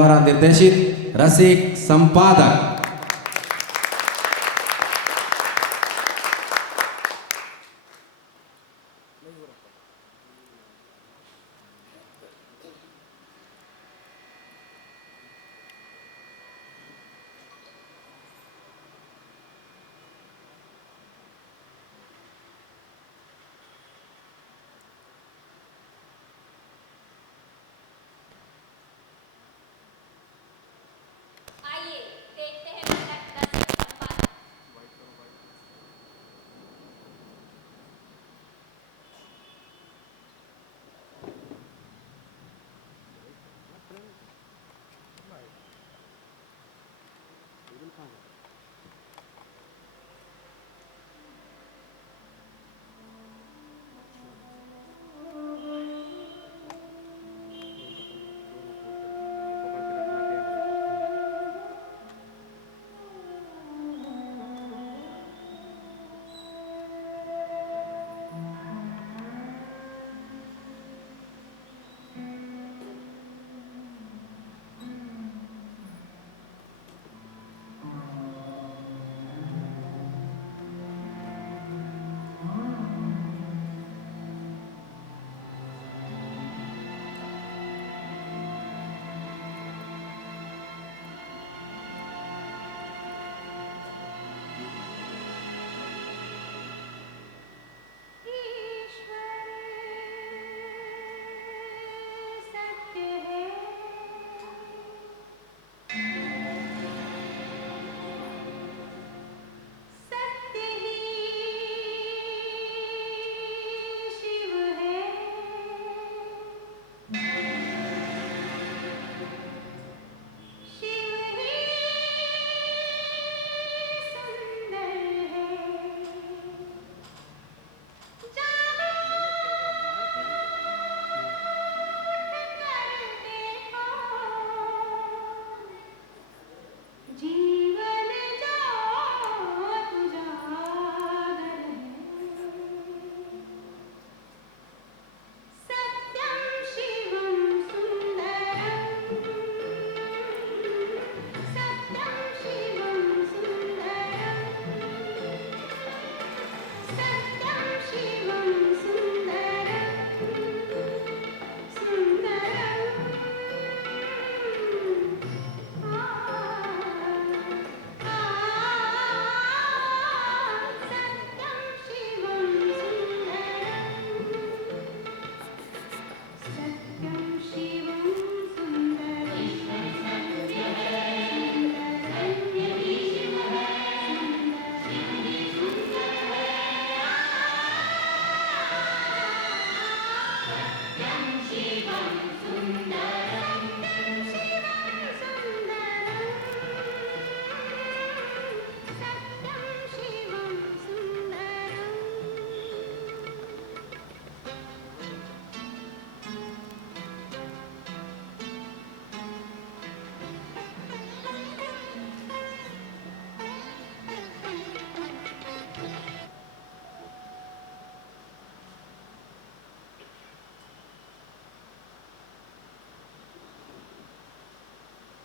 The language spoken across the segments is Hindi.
द्वारा निर्देशित रसिक संपादक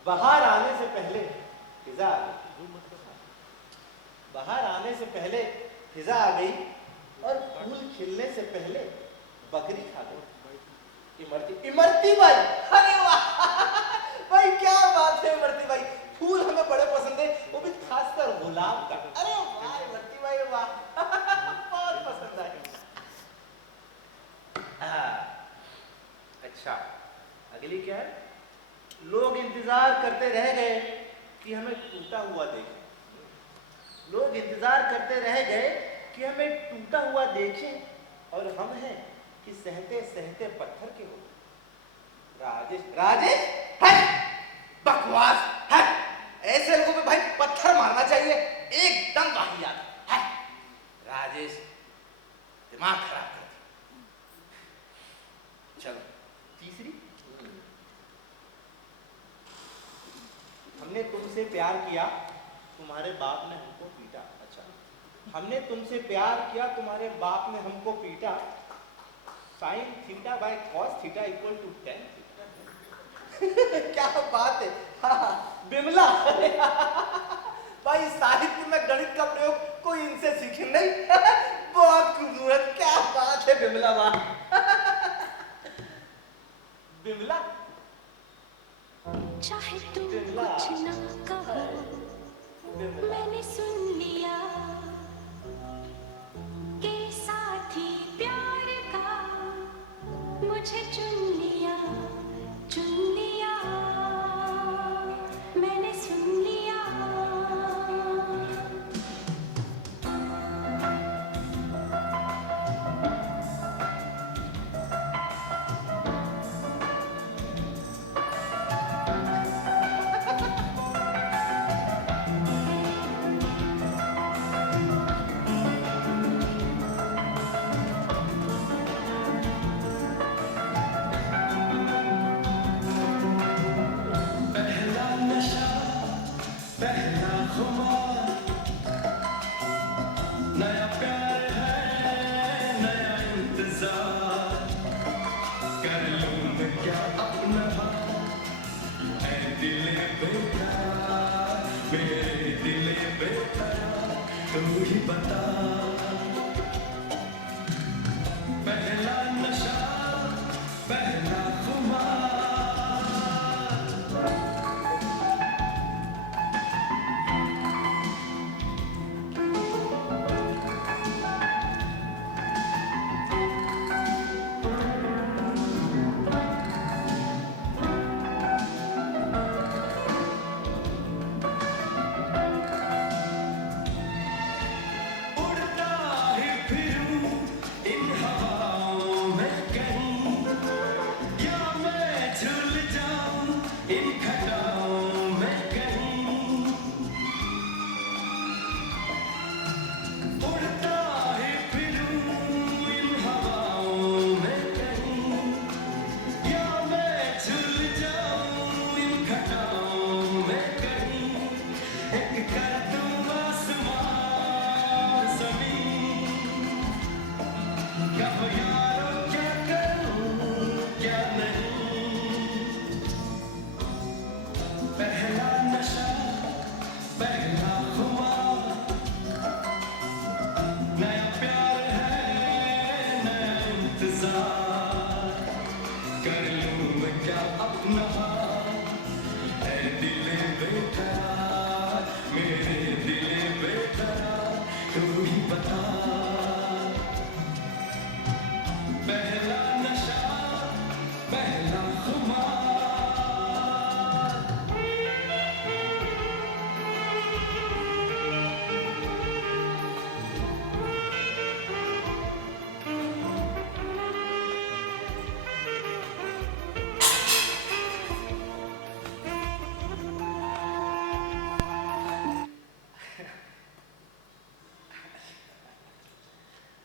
बाहर आने से पहले फिजा आ गई, बाहर आने से पहले फिजा आ गई और फूल खिलने से पहले बकरी खा गई। इमरती इमरती भाई, अरे वाह भाई, क्या बात है इमरती भाई, फूल हमें बड़े पसंद है, वो भी खासकर गुलाब का। अरे वाह इमरती भाई वाह बहुत पसंद आया। अच्छा, अगली क्या है? लोग इंतजार करते रह गए कि हमें टूटा हुआ देखें। लोग इंतजार करते रह गए कि हमें टूटा हुआ देखें, और हम हैं कि सहते सहते पत्थर के हो। राजेश राजेश बकवास है, ऐसे लोगों पे भाई पत्थर मारना चाहिए, एकदम वाहियात है। राजेश दिमाग खराब कर दिया। चलो तीसरी, हमने तुमसे प्यार किया, तुम्हारे बाप ने हमको पीटा। अच्छा, हमने तुमसे प्यार किया, तुम्हारे बाप ने हमको पीटा। Sine theta by cos theta equal to 10। क्या बात है। हाँ, बिमला। भाई साहित्य में गणित का प्रयोग कोई इनसे सीखे नहीं। बहुत खूबसूरत, क्या बात है बिमला। वाह बिमला। चाहे तुम कुछ ना कहो, मैंने सुन लिया के साथी प्यार का मुझे चुन लिया, मैंने सुन लिया।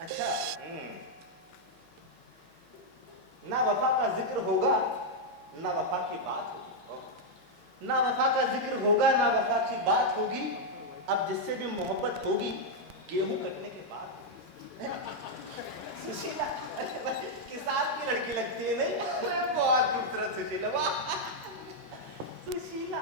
अच्छा, ना वफा का जिक्र होगा ना वफा की बात होगी, ना वफा का जिक्र होगा ना वफा की बात होगी। अब जिससे भी मोहब्बत होगी गेहूं कटने के बाद। सुशीला किसान की लड़की लगती है नहीं? बहुत खूबसूरत सुशीला। वाह सुशीला।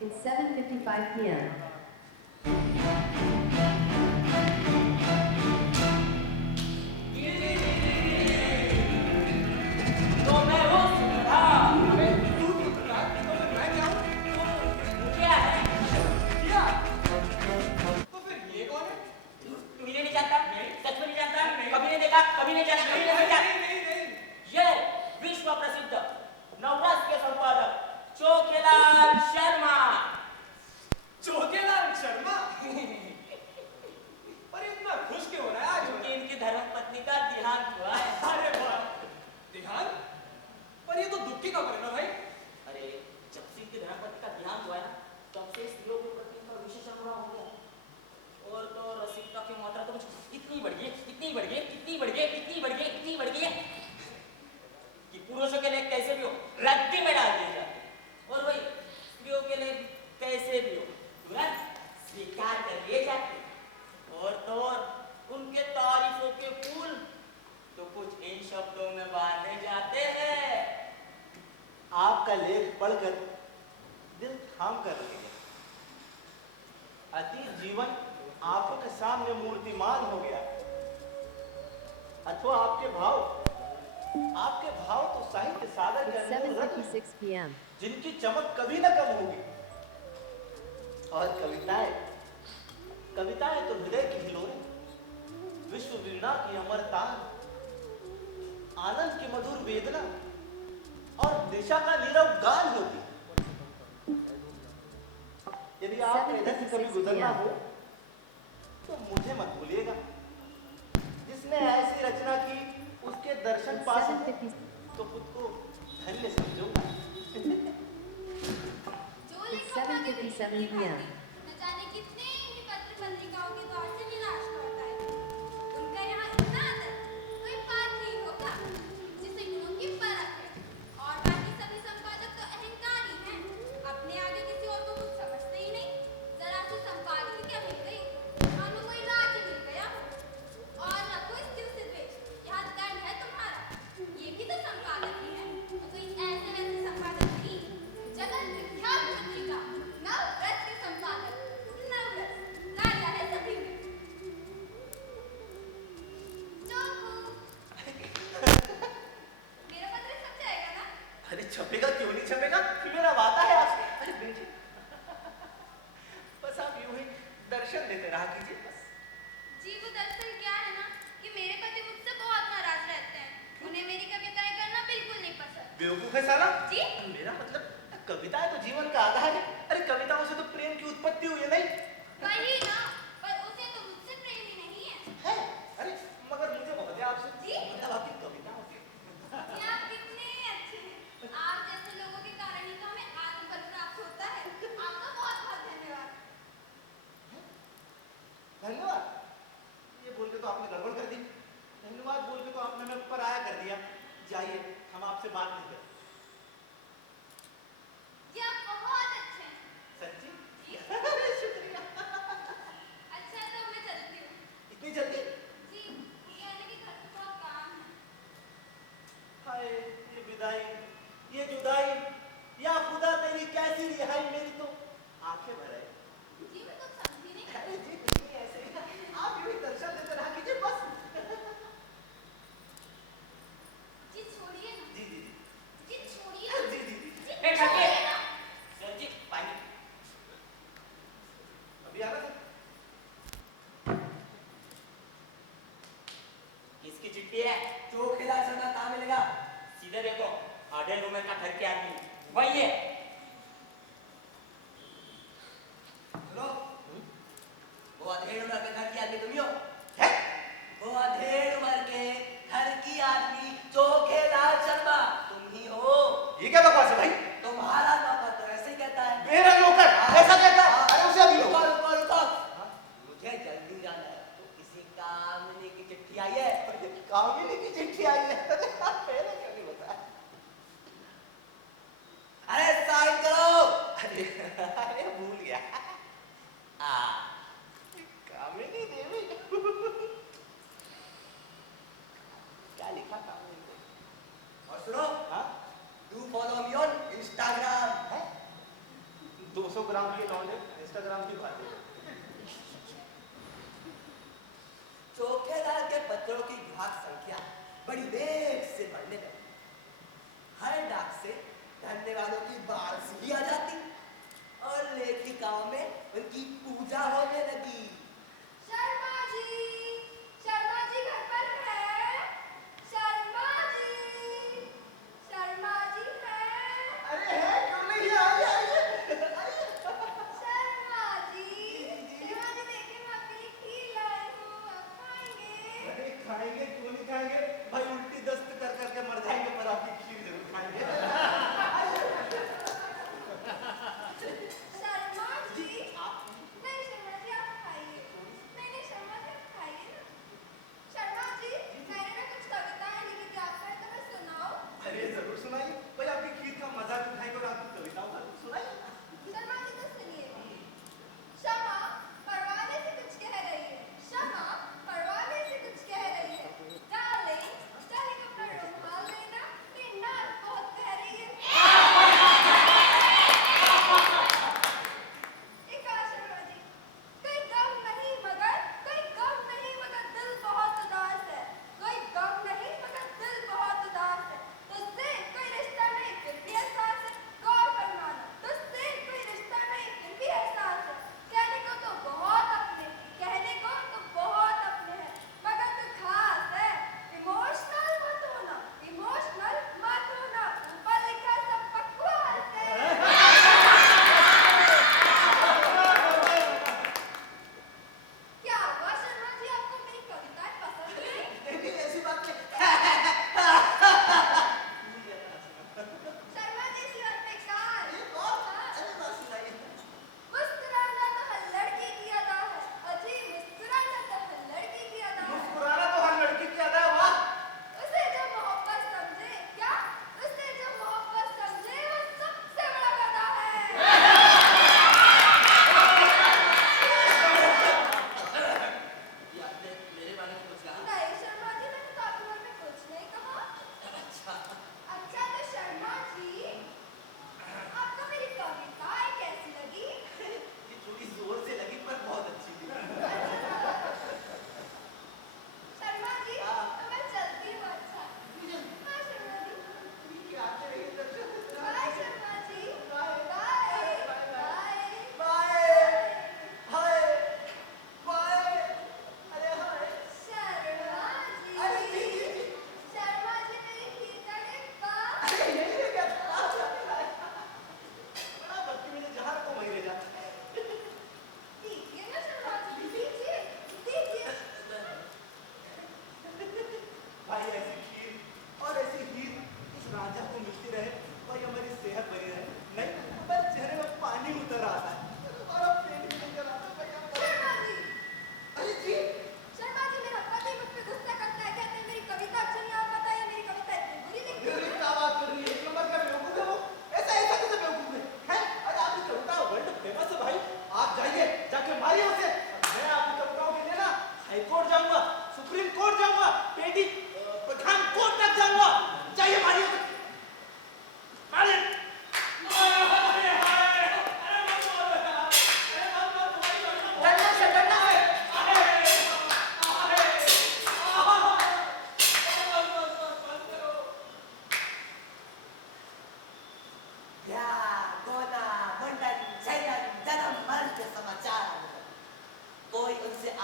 It's 7:55 p.m. विश्व प्रसिद्ध नवरस के संपादक चोखेलाल शर्मा। चोखेलाल शर्मा? पर इतना खुश क्यों हो रहा है आज? क्योंकि इनकी धर्मपत्नी का देहांत हुआ है। अरे वाह, देहांत? छुट्टी कब करें ना भाई? अरे जब से इनके धर्मपति का देहांत हुआ है ना, तब से स्त्रियों के प्रति इनका विशेष अनुराग हो गया। और तो रसिकता की मात्रा तो कुछ इतनी बढ़ गई, इतनी बढ़ गई, इतनी बढ़ गई, इतनी बढ़ गई, इतनी बढ़ गई है कि पुरुषों के लिए कैसे भी हो रद्दी में डाल दिए जाते हैं। और वही स्त्रियों के लिए कैसे भी हो तुरंत स्वीकार कर लिए जाते हैं। और तो और उनके तारीफों के फूल तो कुछ इन शब्दों में बांधे जाते हैं। आपका लेख पढ़कर दिल थाम कर रह गया। अतीत जीवन आंखों के सामने मूर्तिमान हो गया। अथवा आपके भाव तो साहित्य सागर के It's अनमोल रत्न हैं, 7:56 p.m. जिनकी चमक कभी न कम होगी। और कविताएं तो हृदय की हिलोरें, विश्व वीणा की अमर तान, आनंद की मधुर वेदना और दिशा का नीरव गान होती। यदि आप इधर से कभी गुजरना हो तो मुझे मत भूलिएगा। जिसने ऐसी रचना की उसके दर्शन It's पास 7:50. तो खुद को धन्य समझूंगा। It's 7:57 p.m. न जाने कितने ही पत्र पत्रिकाओं के दौर से निराश करता है। उनका यहाँ इतना आदर कोई बात नहीं होगा जिसे गुणों की परख है। और बाकी सभी संपादक तो अहंकारी हैं, अपने आगे किसी और को कुछ समझते ही नहीं। जरा सी संपादकी क्या मिल गई, मानो कोई राज्य मिल गया हो। और रखो स्थिर से द्वेष, यहाँ दंड है तुम्हारा। ये भी तो संपादक ही है, तो कोई ऐसे वैसे संपादक नहीं, जगत विख्यात पत्रिका नवरस के संपादक। नवरस राजा है सभी में। चौकू मेरा पत्र छप जाएगा ना? अरे छपेगा क्यों नहीं छपेगा, मेरा वादा है आपसे। अरे बेटी, बस आप यूं ही दर्शन देते रहा कीजिए बस। जी वो दरअसल क्या है ना कि मेरे पति मुझसे बहुत नाराज रहते हैं। उन्हें मेरी कविताएं करना बिल्कुल नहीं पसंद। बेवकूफ है साला। जी? मेरा मतलब कविताएं तो जीवन का आधार है। अरे कविताओं से तो प्रेम की उत्पत्ति हुई है, नहीं वही ना, पर उसे तो मुझसे प्रेम ही नहीं है। है? अरे मगर मुझे बहुत है आपसे। जी? मतलब आपकी कविताओं से। कि आप कितने अच्छे हैं। आप जैसे लोगों के कारण ही तो हमें आत्मबल प्राप्त होता है। आपका बहुत बहुत धन्यवाद। धन्यवाद। ये बोल के तो आपने गड़बड़ कर दी। धन्यवाद बोल के तो आपने हमें ऊपर आया कर दिया। जाइए, हम आपसे बात नहीं करते। जी आप बहुत अच्छे हैं। सच्ची? जी? अरे शुक्रिया। अच्छा तो मैं चलती हूँ। इतनी जल्दी? जी कहने की घर पे थोड़ा काम है। हाय, ये विदाई, ये जुदाई, या खुदा तेरी कैसी रिहाई, मेरी तो आंखें भर आई। जी मैं कुछ समझी नहीं। अरे जी कुछ नहीं, ऐसे ही आप यूं ही दर्शन देते रहा कीजिए बस। जी छोड़िए ना। जी जी जी छोड़िए ना। जी जी जी। ए, ठगे! सर जी पानी। अभी आ रहा सर? किसकी चिट्ठी है? चोखिला सना कहाँ मिलेगा? सीधे देखो, आधे रूम का घर के आदमी वही है। सुनो, वो अधेड़ उम्र के घर की आदमी तुम ही हो? है? वो अधेड़ उम्र के घर की आदमी चोखेलाल शर्मा तुम ही हो। ये क्या बकवास है भाई? तुम्हारा नौकर तो ऐसे ही कहता है। मेरा नौकर ऐसा कहता है? अरे उसे अभी रुको रुको रुको, मुझे जल्दी जाना है। तो किसी कामनी की चिट्ठी आई है। कामिनी की चिट्ठी आई है। पहले क्यों नहीं बताया? अरे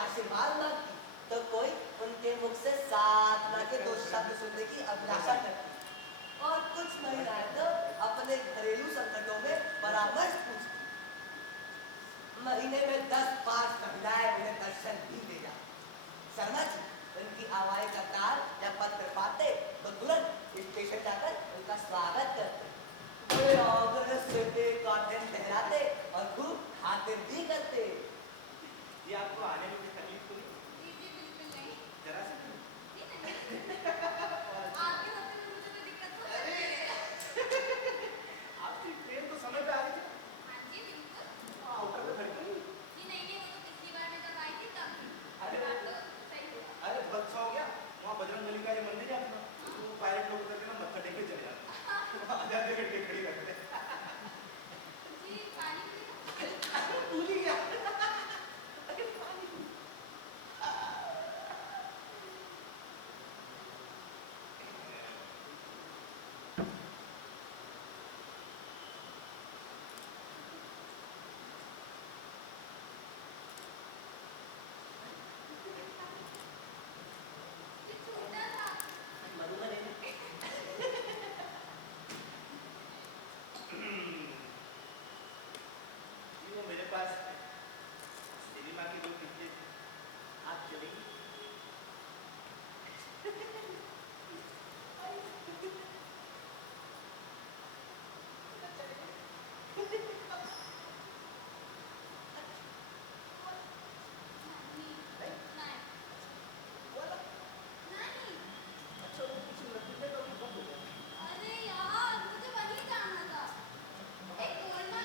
आशीर्वाद मांगती तो कोई उनके मुख से 7 लाख के 2 शब्द सुनने की अभिलाषा करती और कुछ महिलाएं तो अपने घरेलू संकटों में परामर्श पूछती। महीने में 10-5 महिलाएं उन्हें दर्शन भी दे जाती। शर्मा जी उनकी आवाज़ का कार या पत्र पाते तो तुरंत स्टेशन जाकर उनका स्वागत करते। वे आग्रह से काटन ठहराते और खूब खातिर भी करते। ये आपको आने में कोई तकलीफ तो नहीं? जी जी बिल्कुल नहीं। जरा सी नहीं? नहीं, नहीं। आपके होते हुए मुझे कोई दिक्कत हो सकती है। आपकी ट्रेन तो समय पे आ रही थी। हाँ जी बिल्कुल। आउटर पे खड़ी थी। जी नहीं, वो तो पिछली बार मैं जब आई थी तब थी। अरे अब तो सही हुआ। अरे बहुत अच्छा हो गया। वहाँ बजरंगबली का ये मंदिर है अपना। वो पायलट लोग उतर के ना मत्था टेक के चले जाते हैं। वहाँ आजादी घंटे खड़ी रखते हैं। जी पानी पीना? भूल ही गया। ये छोटा था। मधुमन है। जी वो मेरे पास सिनेमा की 2 टिकटें आप चलेंगी? नहीं, नहीं, बोला नहीं। अच्छा वो कुछ नतीजे तो अभी बंद हो गए। अरे यार मुझे वहीं जाना था। एक बोलना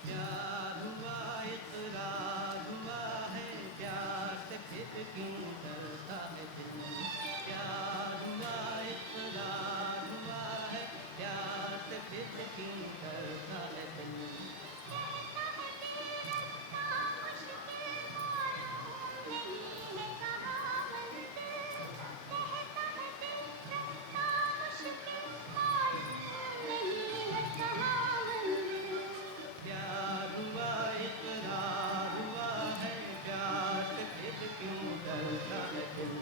प्यार हुआ इकरार हुआ है प्यार से फिर क्यों डरता है दिल प्यार हुआ इकरार हुआ है प्यार से फिर क्यों डरता है दिल प्यार हुआ इकरार हुआ है प्यार से फिर क्यों डरता है दिल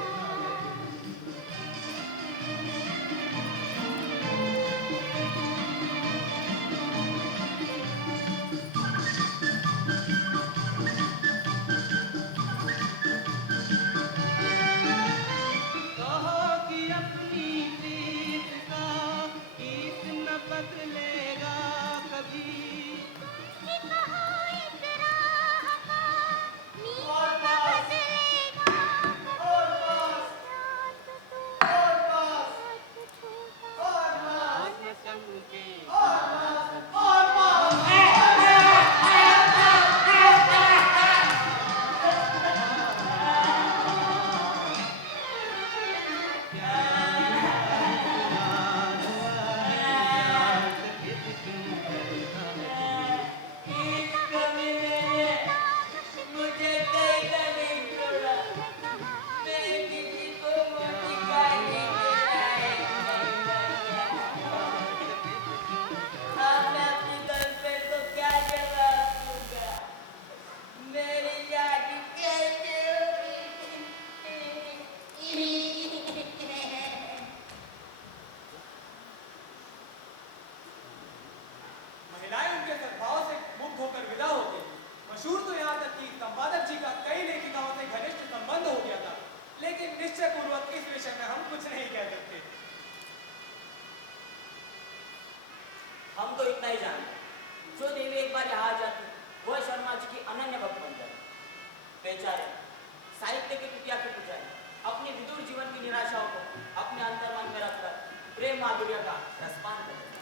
प्यार हुआ इकरार हुआ है प्यार से फिर क्यों डरता है दिल कहो कि अपनी प्रीत का गीत न बदलेगा कभी और न चमके प्यार हुआ है प्यार से फिर क्यों डरता है मुझे कहीं का नहीं छोड़ा। मैं किसी को मोटी गाली अब मैं अपनी गर्लफ्रेंड को क्या जवाब दूंगा? मेरी शादी कैसे होगी? महिलाएं उनके सद्भाव से मुग्ध होकर विदा होते हैं। मशहूर तो यहाँ तक कि संपादक जी का कई लेखिकाओं से घनिष्ठ संबंध हो गया था, लेकिन निश्चय पूर्वक इस विषय में हम कुछ नहीं कह सकते। हम तो इतना ही जानते हैं, जो देवी एक बार यहाँ आ जाती वह शर्मा जी की अनन्य भक्त बन जाती। बेचारे साहित्य की कुटिया के पुजारी अपने विदुर जीवन की निराशाओं को अपने अंतर्मन में रखकर प्रेम माधुर्य का रसपान करते थे।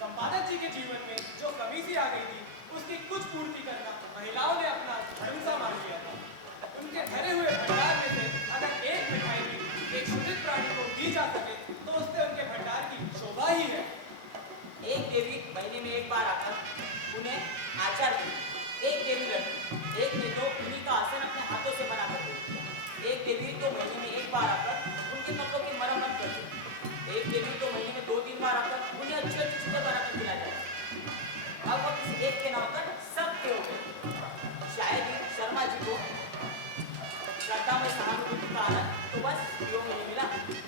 संपादक जी के जीवन में जो कमी सी आ गई थी उसकी कुछ पूर्ति करना महिलाओं ने अपना धर्म सा मान लिया था। उनके भरे हुए भंडार में से अगर एक मिठाई भी एक शुद्ध प्राणी को दी जा सके तो उससे उनके भंडार की शोभा ही है। एक देवी महीने में एक बार आकर उन्हें आचार दी, एक देवी लड़की, एक ने तो उन्हीं का आसन अपने हाथों से बना कर दी, एक देवी तो महीने में एक बार आकर उनके कपड़ों की मरम्मत करती, एक देवी तो महीने में 2-3 बार आकर उन्हें अच्छी अच्छी चीजें बनाकर खिला जाए। अब वो किसी एक के नाम पर सब के हो गए। शायद ही शर्मा जी को श्रद्धा में सहानुभूति का आनंद तो बस स्त्रियों में ही मिला।